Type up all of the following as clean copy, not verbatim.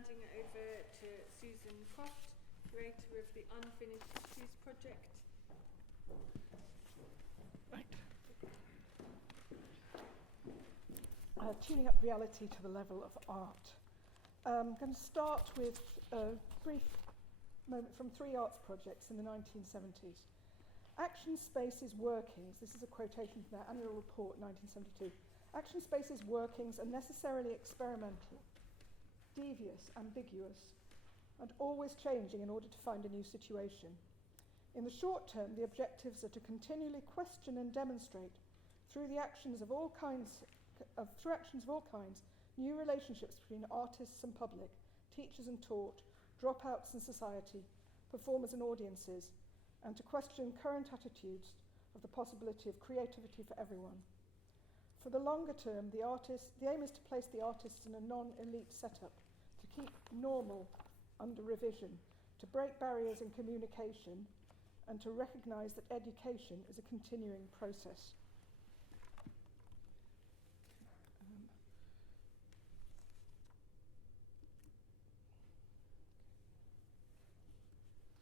handing over to Susan Croft, curator of the Unfinished Histories project. Right. Tuning up reality to the level of art. I'm going to start with a brief moment from 3 arts projects in the 1970s. Action Space's workings, this is a quotation from their annual report, 1972. Action Space's workings are necessarily experimental, devious, ambiguous, and always changing in order to find a new situation. In the short term, the objectives are to continually question and demonstrate, through actions of all kinds, new relationships between artists and public, teachers and taught, dropouts and society, performers and audiences, and to question current attitudes of the possibility of creativity for everyone. For the longer term, the aim is to place the artists in a non-elite setup, to keep normal under revision, to break barriers in communication, and to recognise that education is a continuing process.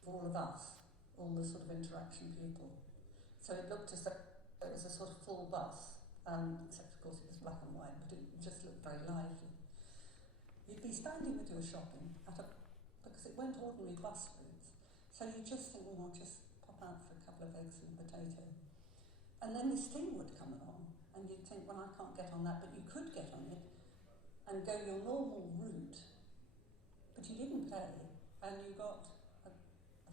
All of us, all the sort of interaction people. So it looked as though it was a sort of full bus, except of course it was black and white, but it just looked very lively. You'd be standing with your shopping because it weren't ordinary bus routes, so you just think, well, I'll just pop out for a couple of eggs and a potato. And then this thing would come along, and you'd think, well, I can't get on that, but you could get on it and go your normal route, but you didn't pay, and you got a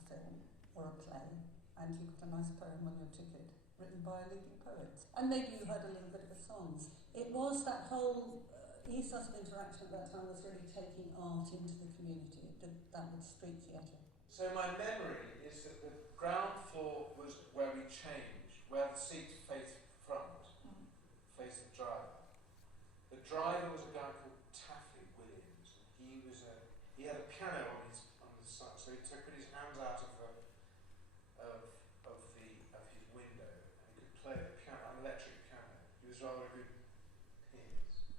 film or a play, and you got a nice poem on your ticket written by a leading poet. And maybe you heard a little bit of a song. It was that whole ethos of interaction at that time was really taking art into the community. It did that with street theatre. So my memory is that the ground floor was where we changed, where the seat faced front, faced the driver. The driver was a guy called Taffy Williams. He had a piano on his side, so he put his hands out of his window, and he could play the piano, an electric piano. He was rather a good pianist.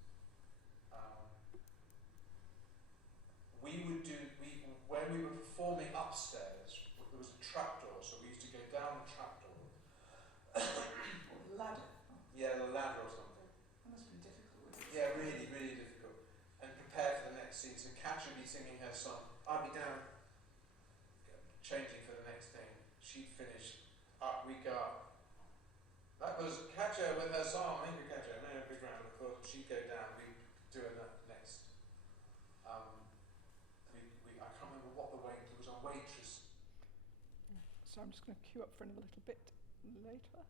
When we were performing upstairs, there was a trapdoor, so we used to go down the trapdoor. Or the ladder. Yeah, the ladder or something. That must be difficult. Yeah, really, really difficult. And prepare for the next scene. So Katja would be singing her song. I'd be down, changing for the next thing. She'd finish. Up we go. That was Katja with her song. Thank you, Katja. No big round of applause. She'd go down. We'd do the next. I can't remember what there was a waitress. So I'm just going to queue up for a little bit later.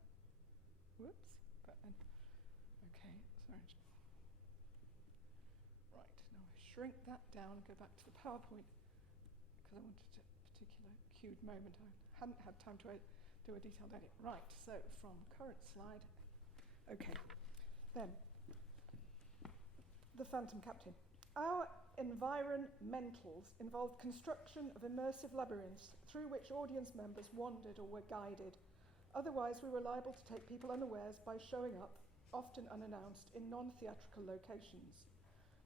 Whoops. Okay, sorry. Right, now I shrink that down and go back to the PowerPoint because I wanted a particular cued moment. I hadn't had time to do a detailed edit. Right, so from current slide. Okay, then the Phantom Captain. Our environmentals involved construction of immersive labyrinths through which audience members wandered or were guided. Otherwise, we were liable to take people unawares by showing up, often unannounced, in non-theatrical locations.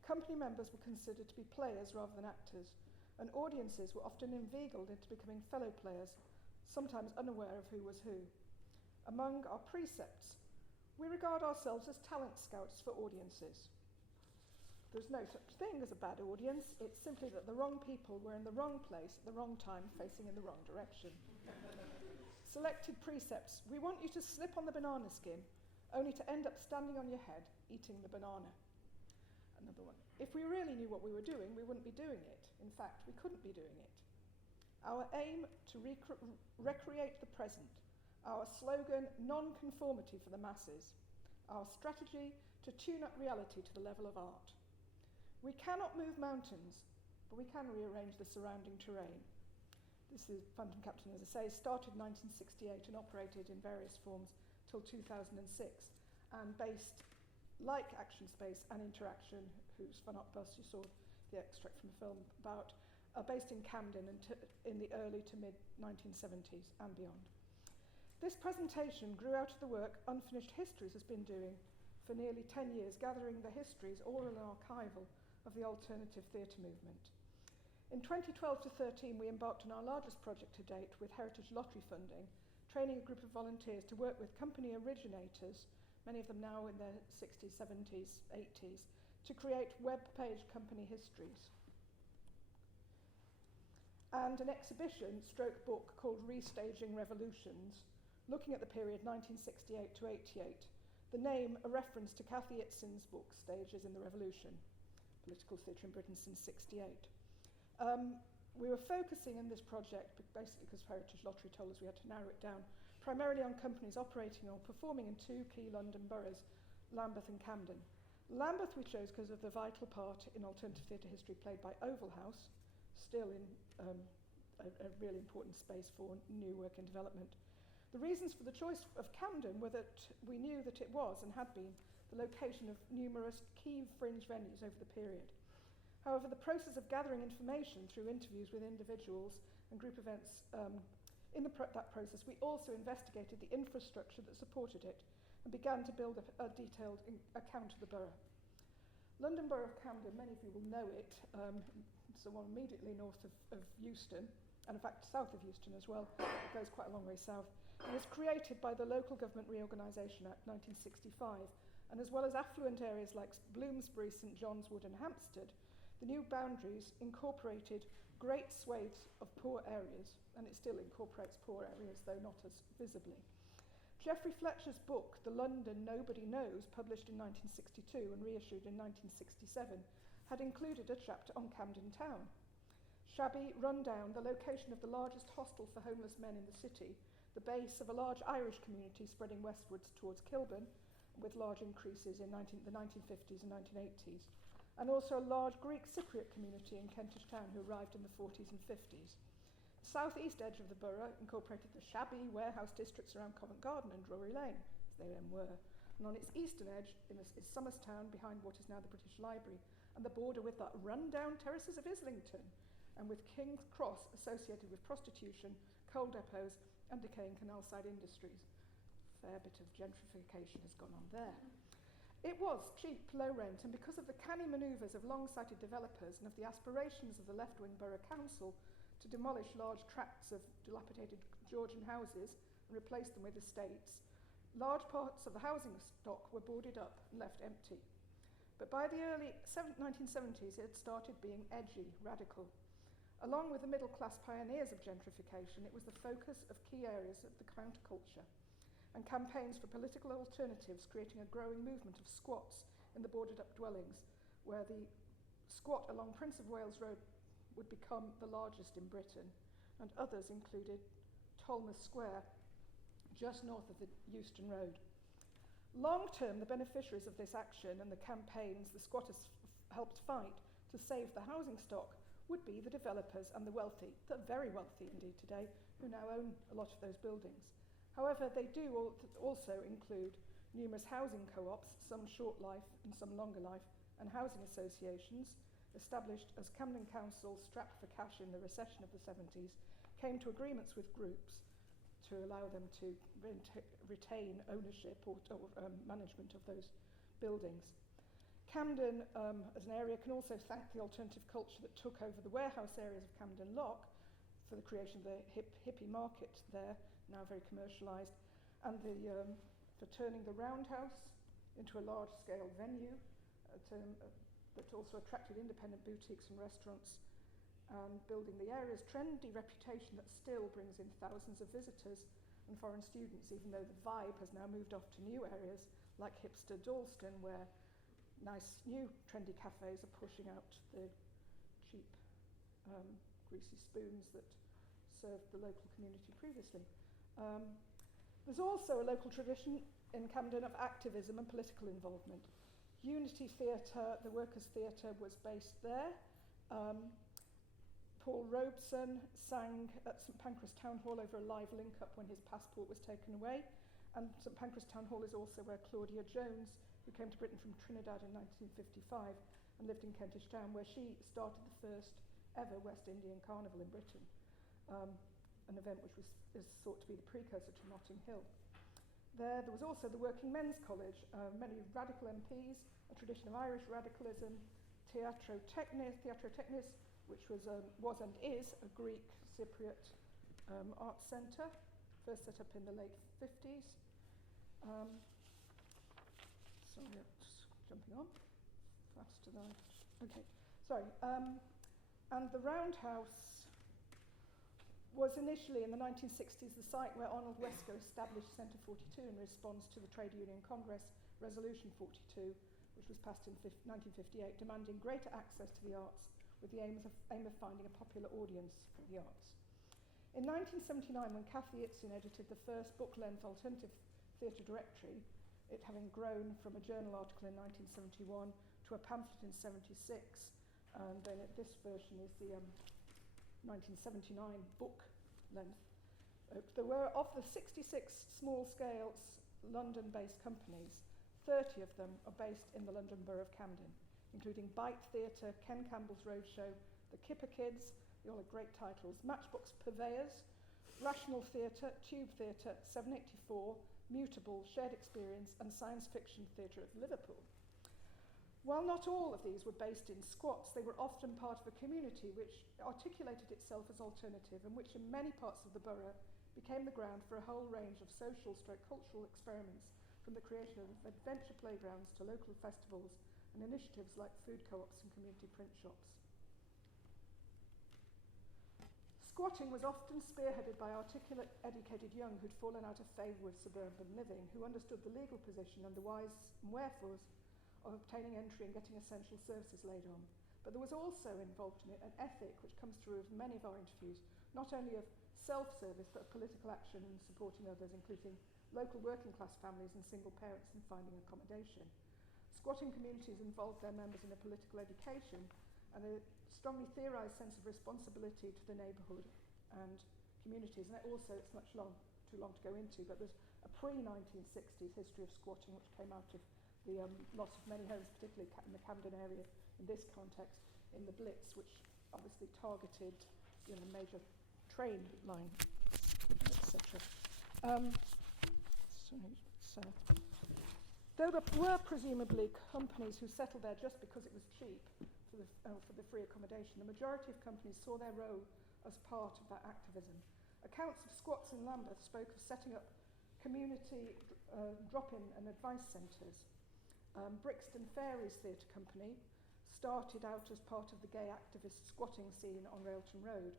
Company members were considered to be players rather than actors, and audiences were often inveigled into becoming fellow players, sometimes unaware of who was who. Among our precepts, we regard ourselves as talent scouts for audiences. There's no such thing as a bad audience. It's simply that the wrong people were in the wrong place at the wrong time, facing in the wrong direction. Selected precepts. We want you to slip on the banana skin, only to end up standing on your head, eating the banana. Another one. If we really knew what we were doing, we wouldn't be doing it. In fact, we couldn't be doing it. Our aim to recreate the present. Our slogan, non-conformity for the masses. Our strategy to tune up reality to the level of art. We cannot move mountains, but we can rearrange the surrounding terrain. This is Phantom Captain, as I say, started in 1968 and operated in various forms till 2006, and based, like Action Space and Interaction, whose Fun Up Bus you saw the extract from the film about, are based in Camden in the early to mid-1970s and beyond. This presentation grew out of the work Unfinished Histories has been doing for nearly 10 years, gathering the histories, oral and archival, of the alternative theatre movement. In 2012 to 13, we embarked on our largest project to date with Heritage Lottery funding, training a group of volunteers to work with company originators, many of them now in their 60s, 70s, 80s, to create web-page company histories. And an exhibition, stroke book, called Restaging Revolutions, looking at the period 1968 to 88. The name a reference to Cathy Itzon's book, Stages in the Revolution, Political Theatre in Britain since 68. We were focusing in this project, basically because Heritage Lottery told us we had to narrow it down, primarily on companies operating or performing in two key London boroughs, Lambeth and Camden. Lambeth we chose because of the vital part in alternative theatre history played by Oval House, still in a really important space for new work and development. The reasons for the choice of Camden were that we knew that it was and had been the location of numerous key fringe venues over the period. However, the process of gathering information through interviews with individuals and group events, in that process, we also investigated the infrastructure that supported it and began to build a detailed account of the borough. London Borough of Camden, many of you will know it, it's the one immediately north of Euston, and in fact south of Euston as well. It goes quite a long way south. It was created by the Local Government Reorganisation Act 1965, and as well as affluent areas like Bloomsbury, St John's Wood and Hampstead, the new boundaries incorporated great swathes of poor areas, and it still incorporates poor areas, though not as visibly. Geoffrey Fletcher's book, The London Nobody Knows, published in 1962 and reissued in 1967, had included a chapter on Camden Town. Shabby, run-down, the location of the largest hostel for homeless men in the city, the base of a large Irish community spreading westwards towards Kilburn, with large increases in the 1950s and 1980s, and also a large Greek Cypriot community in Kentish Town who arrived in the 40s and 50s. The southeast edge of the borough incorporated the shabby warehouse districts around Covent Garden and Drury Lane, as they then were, and on its eastern edge is Somerstown, behind what is now the British Library, and the border with the run-down terraces of Islington, and with King's Cross associated with prostitution, coal depots and decaying canal-side industries. Fair bit of gentrification has gone on there. It was cheap, low rent, and because of the canny manoeuvres of long-sighted developers and of the aspirations of the left-wing borough council to demolish large tracts of dilapidated Georgian houses and replace them with estates, large parts of the housing stock were boarded up and left empty. But by the early 1970s, it had started being edgy, radical. Along with the middle-class pioneers of gentrification, it was the focus of key areas of the counterculture and campaigns for political alternatives, creating a growing movement of squats in the boarded-up dwellings, where the squat along Prince of Wales Road would become the largest in Britain, and others included Tolmouth Square, just north of the Euston Road. Long-term, the beneficiaries of this action and the campaigns the squatters helped fight to save the housing stock would be the developers and the wealthy, the very wealthy indeed today, who now own a lot of those buildings. However, they do also include numerous housing co-ops, some short life and some longer life, and housing associations, established as Camden Council, strapped for cash in the recession of the 70s, came to agreements with groups to allow them to retain ownership or management of those buildings. Camden, as an area, can also thank the alternative culture that took over the warehouse areas of Camden Lock for the creation of the hippie market there, now very commercialised, and for turning the Roundhouse into a large-scale venue that also attracted independent boutiques and restaurants, and building the area's trendy reputation that still brings in thousands of visitors and foreign students, even though the vibe has now moved off to new areas like hipster Dalston, where nice new trendy cafes are pushing out the cheap greasy spoons that served the local community previously. There's also a local tradition in Camden of activism and political involvement. Unity Theatre, the Workers' Theatre, was based there. Paul Robeson sang at St Pancras Town Hall over a live link-up when his passport was taken away, and St Pancras Town Hall is also where Claudia Jones, who came to Britain from Trinidad in 1955 and lived in Kentish Town, where she started the first ever West Indian Carnival in Britain, an event which is thought to be the precursor to Notting Hill. There was also the Working Men's College, many radical MPs, a tradition of Irish radicalism, Teatro Technis, which was and is a Greek Cypriot arts centre, first set up in the late 50s. Sorry, just jumping on faster than okay. Sorry, and the Roundhouse was initially in the 1960s the site where Arnold Wesco established Centre 42 in response to the Trade Union Congress Resolution 42, which was passed in 1958, demanding greater access to the arts with the aim of finding a popular audience for the arts. In 1979, when Cathy Itzin edited the first book-length alternative theatre directory, it having grown from a journal article in 1971 to a pamphlet in 76, and then this version is the 1979 book length. There were, of the 66 small-scale London-based companies, 30 of them are based in the London Borough of Camden, including Bite Theatre, Ken Campbell's Roadshow, the Kipper Kids, they all have great titles, Matchbox Purveyors, Rational Theatre, Tube Theatre, 784, Mutable, Shared Experience, and Science Fiction Theatre of Liverpool. While not all of these were based in squats, they were often part of a community which articulated itself as alternative and which in many parts of the borough became the ground for a whole range of social/cultural experiments, from the creation of adventure playgrounds to local festivals and initiatives like food co-ops and community print shops. Squatting was often spearheaded by articulate, educated young who'd fallen out of favour with suburban living, who understood the legal position and the whys and wherefores of obtaining entry and getting essential services laid on. But there was also involved in it an ethic which comes through in many of our interviews, not only of self-service but of political action and supporting others, including local working class families and single parents in finding accommodation. Squatting communities involved their members in a political education and a strongly theorised sense of responsibility to the neighbourhood and communities. And also, it's too long to go into, but there's a pre-1960s history of squatting which came out of the loss of many homes, particularly in the Camden area in this context, in the Blitz, which obviously targeted major train line, etc. Though there were presumably companies who settled there just because it was cheap for the free accommodation, the majority of companies saw their role as part of that activism. Accounts of squats in Lambeth spoke of setting up community drop-in and advice centres. Brixton Fairies Theatre Company started out as part of the gay activist squatting scene on Railton Road.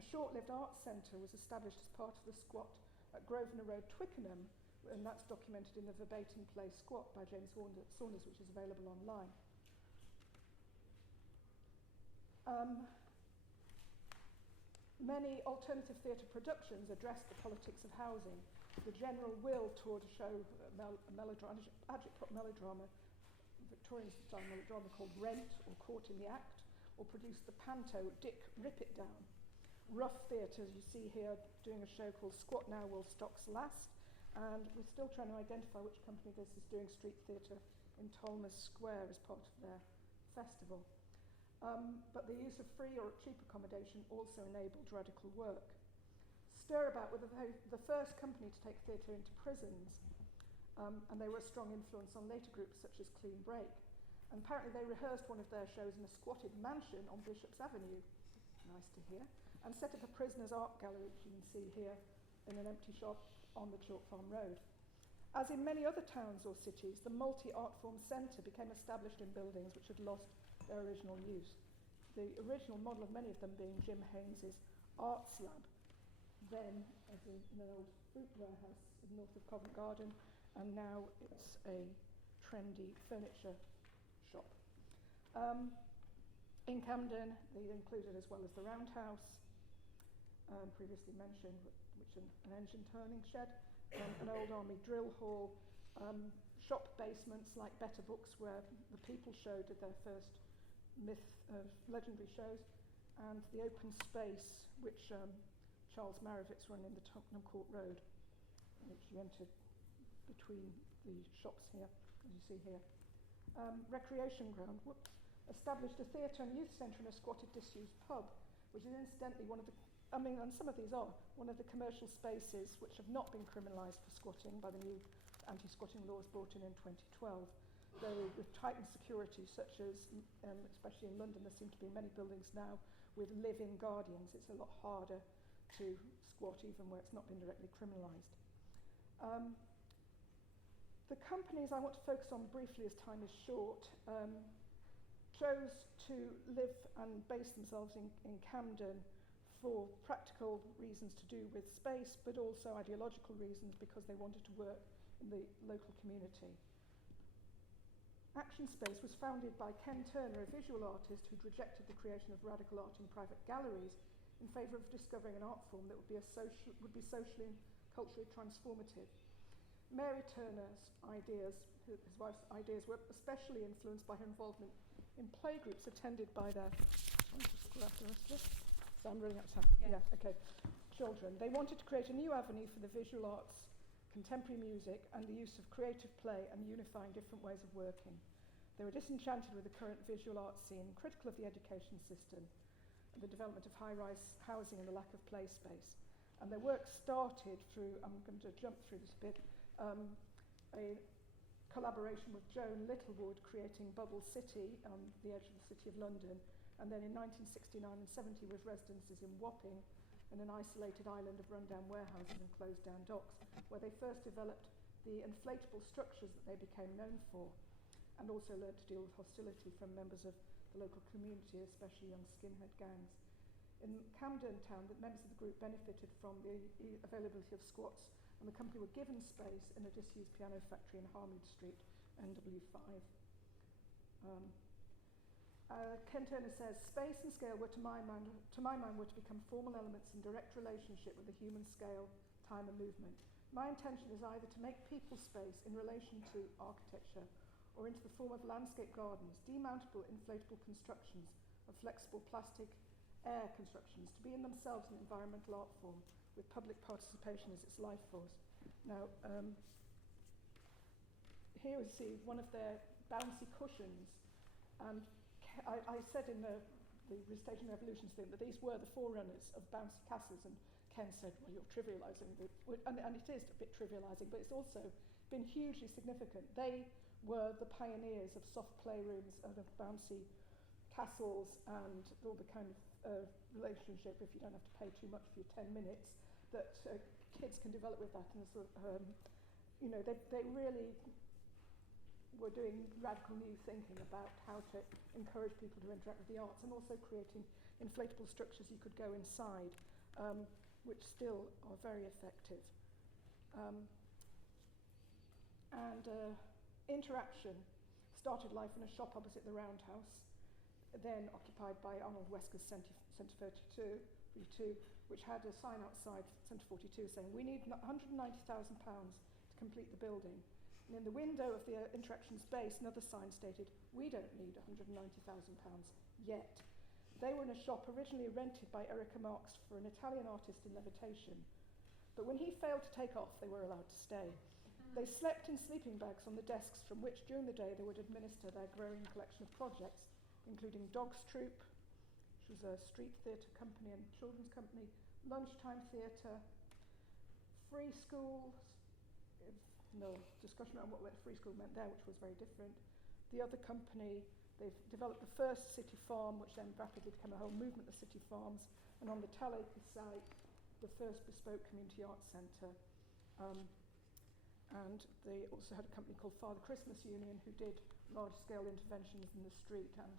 A short-lived arts centre was established as part of the squat at Grosvenor Road, Twickenham, and that's documented in the verbatim play Squat by James Saunders, which is available online. Many alternative theatre productions addressed the politics of housing. The general will toward a show, a melodrama, Victorian-style melodrama called Rent or Caught in the Act, or produced the panto Dick Rip It Down. Rough Theatre, as you see here, doing a show called Squat Now While Stocks Last, and we're still trying to identify which company this is doing street theatre in Tolmers Square as part of their festival. But the use of free or cheap accommodation also enabled radical work. Stir-About were the first company to take theatre into prisons, and they were a strong influence on later groups such as Clean Break. And apparently they rehearsed one of their shows in a squatted mansion on Bishop's Avenue, nice to hear, and set up a prisoner's art gallery, which you can see here, in an empty shop on the Chalk Farm Road. As in many other towns or cities, the multi-art form centre became established in buildings which had lost their original use. The original model of many of them being Jim Haynes's Arts Lab, then as in an old fruit warehouse north of Covent Garden, and now it's a trendy furniture shop. In Camden, they included, as well as the Roundhouse, previously mentioned, which an engine turning shed, an old army drill hall, shop basements like Better Books, where the People Show did their first legendary shows, and the open space which Charles Marovitz ran in the Tottenham Court Road, which you entered between the shops here, as you see here. Recreation ground, established a theatre and youth centre and a squatted disused pub, which is incidentally one of the, and some of these are, one of the commercial spaces which have not been criminalised for squatting by the new anti-squatting laws brought in 2012. though with tightened security, such as, especially in London, there seem to be many buildings now with live-in guardians. It's a lot harder to squat even where it's not been directly criminalised. The companies I want to focus on briefly as time is short chose to live and base themselves in Camden for practical reasons to do with space, but also ideological reasons because they wanted to work in the local community. Action Space was founded by Ken Turner, a visual artist who'd rejected the creation of radical art in private galleries in favour of discovering an art form that would be socially and culturally transformative. Mary Turner's ideas, his wife's ideas, were especially influenced by her involvement in playgroups attended by their, just grab the rest of it. So I'm running out of time. Yeah. Okay. Children. They wanted to create a new avenue for the visual arts, contemporary music, and the use of creative play and unifying different ways of working. They were disenchanted with the current visual arts scene, critical of the education system, and the development of high-rise housing and the lack of play space. And their work started through, I'm going to jump through this a bit, a collaboration with Joan Littlewood creating Bubble City on the edge of the City of London, and then in 1969 and 70 with residences in Wapping and an isolated island of rundown warehouses and closed down docks, where they first developed the inflatable structures that they became known for, and also learned to deal with hostility from members of the local community, especially young skinhead gangs. In Camden town, the members of the group benefited from the availability of squats, and the company were given space in a disused piano factory in Harmead Street, NW5. Ken Turner says, space and scale were to my mind were to become formal elements in direct relationship with the human scale, time and movement. My intention is either to make people space in relation to architecture or into the form of landscape gardens, demountable inflatable constructions of flexible plastic air constructions, to be in themselves an environmental art form with public participation as its life force. Now, here we see one of their bouncy cushions, and I said in the Restaging Revolutions thing that these were the forerunners of bouncy castles, and Ken said, well, you're trivialising, and it is a bit trivialising, but it's also been hugely significant. They were the pioneers of soft playrooms and of bouncy castles and all the kind of relationship, if you don't have to pay too much for your 10 minutes, that kids can develop with that. And sort of, they really were doing radical new thinking about how to encourage people to interact with the arts, and also creating inflatable structures you could go inside, which still are very effective. Interaction started life in a shop opposite the Roundhouse, then occupied by Arnold Wesker's Centre 42, which had a sign outside Centre 42 saying, we need £190,000 to complete the building. And in the window of the interaction space, another sign stated, we don't need £190,000 yet. They were in a shop originally rented by Erica Marx for an Italian artist in levitation. But when he failed to take off, they were allowed to stay. They slept in sleeping bags on the desks from which during the day they would administer their growing collection of projects, including Dogs Troop, which was a street theatre company and children's company, lunchtime theatre, free schools, no discussion around what free school meant there, which was very different. The other company, they've developed the first city farm, which then rapidly became a whole movement of city farms, and on the Talacre site, the first bespoke community arts centre. And they also had a company called Father Christmas Union, who did large-scale interventions in the street. And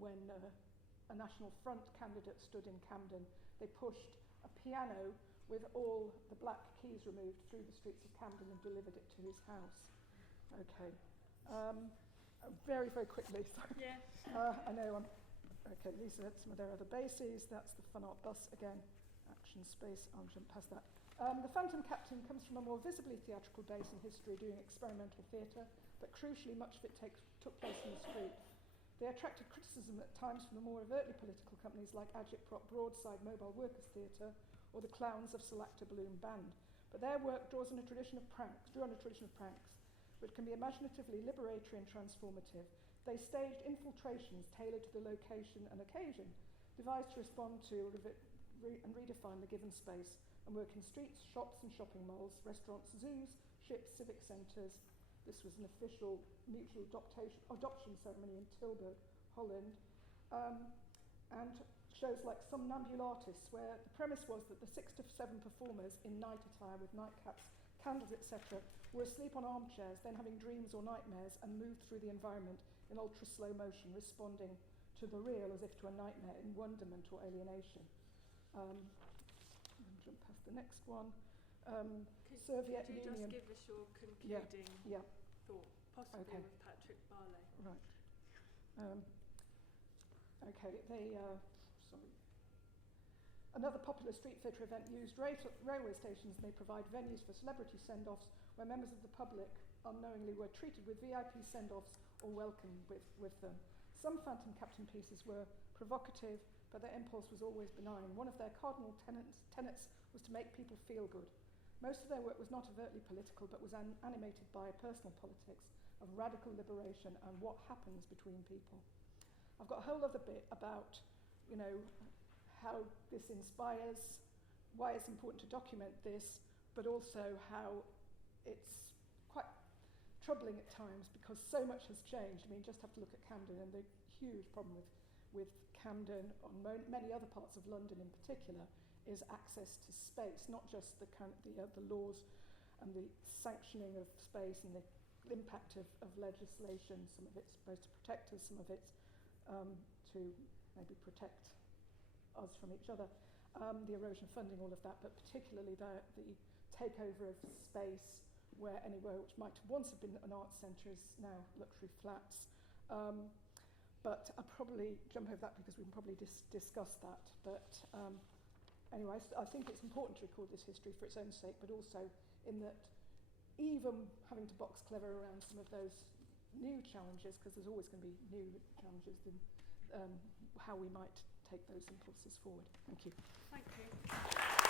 when a National Front candidate stood in Camden, they pushed a piano with all the black keys removed through the streets of Camden and delivered it to his house. Okay. Very, very quickly. Sorry. Yeah. I know. Okay, these are some of their other bases. That's the Fun Art Bus again. Action Space. I'll jump past that. The Phantom Captain comes from a more visibly theatrical base in history, doing experimental theatre, but crucially much of it took place in the street. They attracted criticism at times from the more overtly political companies like Agitprop Broadside Mobile Workers Theatre or the Clowns of Selector Balloon Band. But their work drew on a tradition of pranks, which can be imaginatively liberatory and transformative. They staged infiltrations tailored to the location and occasion, devised to respond to and redefine the given space, and work in streets, shops and shopping malls, restaurants, zoos, ships, civic centres, This was an official mutual adoption ceremony in Tilburg, Holland, and shows like Somnambulatis, where the premise was that the 6 to 7 performers in night attire with nightcaps, candles, etc., were asleep on armchairs, then having dreams or nightmares, and moved through the environment in ultra-slow motion, responding to the real as if to a nightmare in wonderment or alienation. I'm going to jump past the next one. Soviet could you Union. just give us your concluding Yeah. thought, possibly Okay. with Patrick Barley? Right. Okay, sorry. Another popular street theatre event used railway stations, and they provide venues for celebrity send-offs where members of the public unknowingly were treated with VIP send-offs or welcomed with them. Some Phantom Captain pieces were provocative, but their impulse was always benign. One of their cardinal tenets was to make people feel good. Most of their work was not overtly political, but was animated by a personal politics of radical liberation and what happens between people. I've got a whole other bit about, how this inspires, why it's important to document this, but also how it's quite troubling at times because so much has changed. I mean, just have to look at Camden and the huge problem with Camden, on many other parts of London in particular, is access to space, not just the laws and the sanctioning of space and the impact of legislation. Some of it's supposed to protect us, some of it's to maybe protect us from each other, the erosion of funding, all of that, but particularly the takeover of space where anywhere which might once have been an arts centre is now luxury flats. But I'll probably jump over that because we can probably discuss that. But anyway, I think it's important to record this history for its own sake, but also in that even having to box clever around some of those new challenges, because there's always going to be new challenges, in how we might take those impulses forward. Thank you. Thank you.